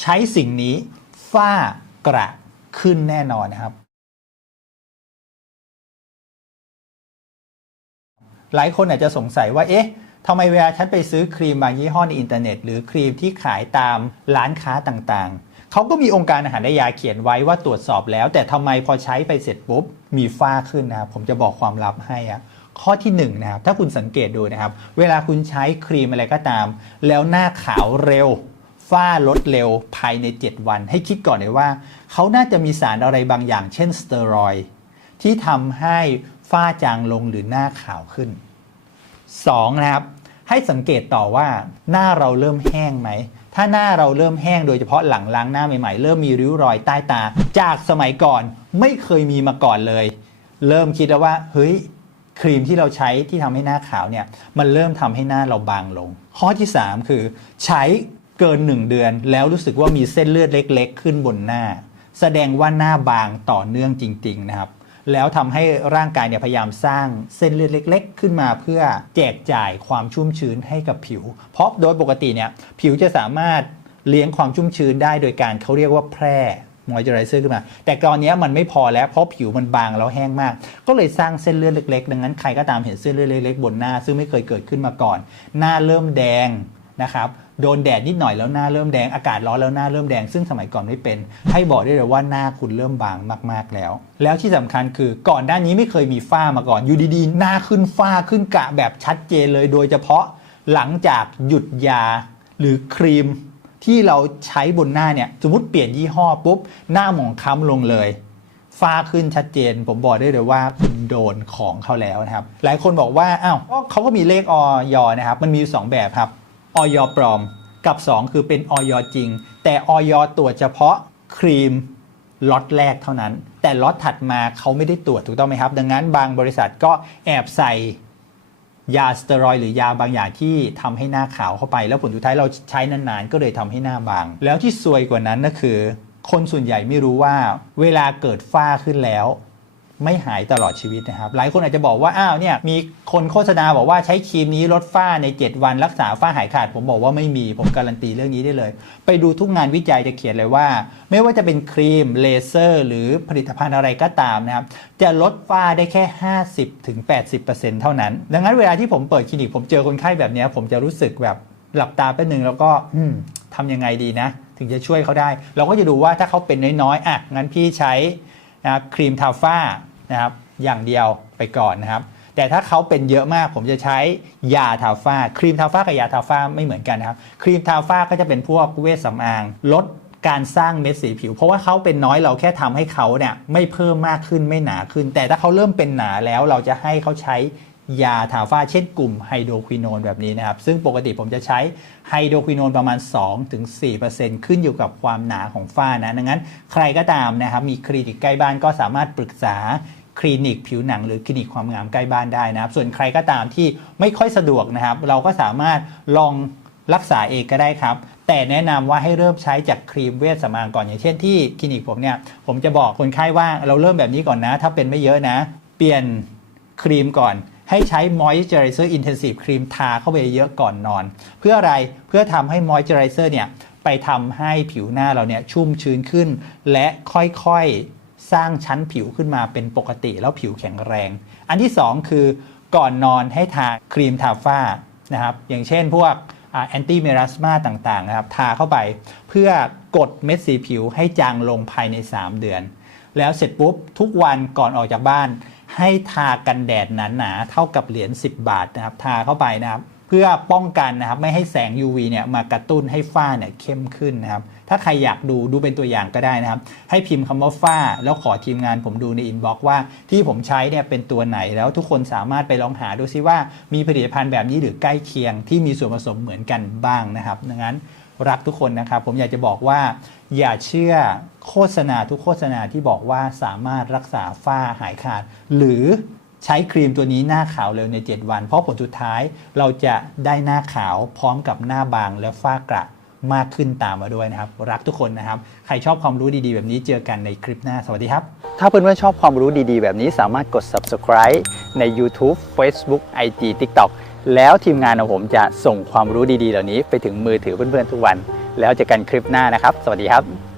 ใช้สิ่งนี้ฝ้ากระขึ้นแน่นอนนะครับ หลายคนอาจจะสงสัยว่าเอ๊ะทำไมเวลาฉันไปซื้อครีมบางยี่ห้อในอินเทอร์เน็ต หรือครีมที่ขายตามร้านค้าต่างๆ เขาก็มีองค์การอาหารและยาเขียนไว้ว่าตรวจสอบแล้ว แต่ทำไมพอใช้ไปเสร็จปุ๊บ มีฝ้าขึ้นนะครับ ผมจะบอกความลับให้อะข้อที่หนึ่งนะครับถ้าคุณสังเกตดูนะครับ เวลาคุณใช้ครีมอะไรก็ตาม แล้วหน้าขาวเร็ว ฝ้าลดเร็วภายใน 7 วัน ให้คิดก่อนเลยว่า เขาน่าจะมีสารอะไรบางอย่าง เช่นสเตียรอยด์ที่ทำให้ฝ้าจางลงหรือหน้าขาวขึ้น 2 นะครับ ให้สังเกตต่อว่าหน้าเราเริ่มแห้งไหม ถ้าหน้าเราเริ่มแห้งโดยเฉพาะหลังล้างหน้าใหม่ๆ เริ่มมีริ้วรอยใต้ตา จากสมัยก่อนไม่เคยมีมาก่อนเลย เริ่มคิดแล้วว่า เฮ้ยครีมที่เราใช้ที่ทำให้หน้าขาวเนี่ยมันเริ่มทำให้หน้าเราบางลง ข้อที่ 3 คือ ใช้ เกิน 1 เดือน แล้วรู้สึกว่ามีเส้นเลือดเล็ก ๆ ขึ้นบนหน้า แสดงว่าหน้าบางต่อเนื่องจริง ๆ นะครับ แล้วทำให้ร่างกายเนี่ยพยายามสร้างเส้นเลือดเล็ก ๆ ขึ้นมาเพื่อแจกจ่ายความชุ่มชื้นให้กับผิว เพราะโดยปกติเนี่ยผิวจะสามารถเลี้ยงความชุ่มชื้นได้โดยการเขาเรียกว่าแพร่มอยเจอไรเซอร์ขึ้นมา แต่ตอนนี้มันไม่พอแล้วเพราะผิวมันบางแล้วแห้งมาก ก็เลยสร้างเส้นเลือดเล็กๆ ดังนั้นใครก็ตามเห็นเส้นเลือดเล็กๆ บนหน้า ซึ่งไม่เคยเกิดขึ้นมาก่อน หน้าเริ่มแดง นะครับโดนแดดนิดหน่อยแล้วหน้าเริ่มแดงอากาศร้อนแล้วหน้าเริ่มแดงซึ่งสมัยก่อนไม่เป็น ให้บอกได้เลยว่าหน้าคุณเริ่มบางมาก ๆแล้ว แล้วที่สำคัญคือก่อนหน้านี้ไม่เคยมีฝ้ามาก่อนอยู่ดีๆ หน้าขึ้นฝ้าขึ้นกะแบบชัดเจนเลย โดยเฉพาะหลังจากหยุดยาหรือครีมที่เราใช้บนหน้าเนี่ยสมมติเปลี่ยนยี่ห้อปุ๊บหน้าหมองคล้ำลงเลยฝ้าขึ้นชัดเจน ผมบอกได้เลยว่าคุณโดนของเขาแล้วนะครับ หลายคนบอกว่าอ้าวเขาก็มีเลขออยนะครับ มันมีอยู่สองแบบครับ ออยปลอม กับ 2 คือเป็นออยจริง แต่ออยตรวจเฉพาะครีมล็อตแรกเท่านั้น แต่ล็อตถัดมาเขาไม่ได้ตรวจถูกต้องไหมครับ ดังนั้นบางบริษัทก็แอบใส่ยาสเตียรอยหรือยาบางอย่างที่ทำให้หน้าขาวเข้าไป แล้วผลสุดท้ายเราใช้นานๆ ก็เลยทำให้หน้าบาง แล้วที่ซวยกว่านั้นก็คือ คนส่วนใหญ่ไม่รู้ว่าเวลาเกิดฝ้าขึ้นแล้ว ไม่หายตลอดชีวิตนะครับ หลายคนอาจจะบอกว่า อ้าวเนี่ยมีคนโฆษณาบอกว่าใช้ครีมนี้ลดฝ้าใน 7 วันรักษาฝ้าหายขาด ผมบอกว่าไม่มี ผมการันตีเรื่องนี้ได้เลย ไปดูทุกงานวิจัยจะเขียนเลยว่า ไม่ว่าจะเป็นครีมเลเซอร์ หรือผลิตภัณฑ์อะไรก็ตามนะครับ จะลดฝ้าได้แค่ 50-80%ถึง80%เท่านั้น ดังนั้นเวลาที่ผมเปิดคลินิกผมเจอคนไข้แบบนี้ผมจะรู้สึกแบบหลับตาแป๊บนึงแล้วก็ทำยังไงดีนะ ถึงจะช่วยเขาได้ เราก็จะดูว่าถ้าเขาเป็นน้อยๆอะงั้นพี่ใช้นะครีมทาฝ้า นะครับอย่างเดียวไปก่อนนะครับ แต่ถ้าเขาเป็นเยอะมากผมจะใช้ยาทาฝ้าครีมทาฝ้ากับยาทาฝ้าไม่เหมือนกันนะครับ ครีมทาฝ้าก็จะเป็นพวกเวชสำอางลดการสร้างเม็ดสีผิว เพราะว่าเขาเป็นน้อยเราแค่ทำให้เขาเนี่ยไม่เพิ่มมากขึ้นไม่หนาขึ้น แต่ถ้าเขาเริ่มเป็นหนาแล้วเราจะให้เขาใช้ยาทาฝ้าเช่นกลุ่มไฮโดรควินโนแบบนี้นะครับ ซึ่งปกติผมจะใช้ไฮโดรควินโนนประมาณ 2-4%ขึ้นอยู่กับความหนาของฝ้านะดังนั้นใครก็ตามนะครับ มีคลินิกใกล้บ้านก็สามารถปรึกษา คลินิกผิวหนังหรือคลินิกความงามใกล้บ้านได้นะครับส่วนใครก็ตามที่ไม่ค่อยสะดวกนะครับ เราก็สามารถลองรักษาเองก็ได้ครับ แต่แนะนำว่าให้เริ่มใช้จากครีมเวชสำอางก่อนอย่างเช่นที่คลินิกผมเนี่ยผมจะบอกคนไข้ว่าเราเริ่มแบบนี้ก่อนนะ ถ้าเป็นไม่เยอะนะ เปลี่ยนครีมก่อนให้ใช้ Moisturizer Intensive ครีมทาเข้าไปเยอะก่อนนอน เพื่ออะไรเพื่อทำให้ Moisturizer เนี่ยไปทำให้ผิวหน้าเราเนี่ยชุ่มชื้นขึ้น และค่อยๆ สร้างชั้นผิวขึ้นมาเป็นปกติแล้วผิวแข็งแรง อันที่ 2 คือก่อนนอนให้ทาครีมทาฝ้านะครับอย่างเช่นพวกแอนตี้เมลาสมาต่างๆนะครับทาเข้าไปเพื่อกดเม็ดสีผิวให้จางลงภายใน 3 เดือน แล้วเสร็จปุ๊บทุกวันก่อนออกจากบ้าน ให้ทากันแดดหนาๆเท่ากับเหรียญ10 บาทนะครับทาเข้าไปนะครับ เพื่อป้องกันนะครับไม่ให้แสง UV เนี่ยมากระตุ้นให้ฝ้าเนี่ยเข้มขึ้นนะครับถ้าใครอยากดูดูเป็นตัวอย่างก็ได้นะครับ ให้พิมพ์คำว่าฝ้า แล้วขอทีมงานผมดูในอินบ็อกซ์ว่าที่ผมใช้เนี่ยเป็นตัวไหนแล้วทุกคนสามารถไปลองหาดูซิว่ามีผลิตภัณฑ์แบบนี้หรือใกล้เคียงที่มีส่วนผสมเหมือนกันบ้างนะครับดังนั้นรักทุกคนนะครับ ผมอยากจะบอกว่า อย่าเชื่อโฆษณาทุกโฆษณาที่บอกว่าสามารถรักษาฝ้าหายขาด หรือ ใช้ครีมตัวนี้หน้าขาวเร็วใน 7 วัน เพราะผลสุดท้ายเราจะได้หน้าขาวพร้อมกับหน้าบางและฝ้ากระมากขึ้นตามมาด้วยนะครับ รักทุกคนนะครับ ใครชอบความรู้ดีๆ แบบนี้เจอกันในคลิปหน้า สวัสดีครับ ถ้าเพื่อนๆชอบความรู้ดีๆ แบบนี้สามารถกด subscribe ใน YouTube Facebook IG TikTok แล้วทีมงานของผมจะส่งความรู้ดีๆ เหล่านี้ไปถึงมือถือเพื่อนๆทุกวัน แล้วเจอกันคลิปหน้านะครับ สวัสดีครับ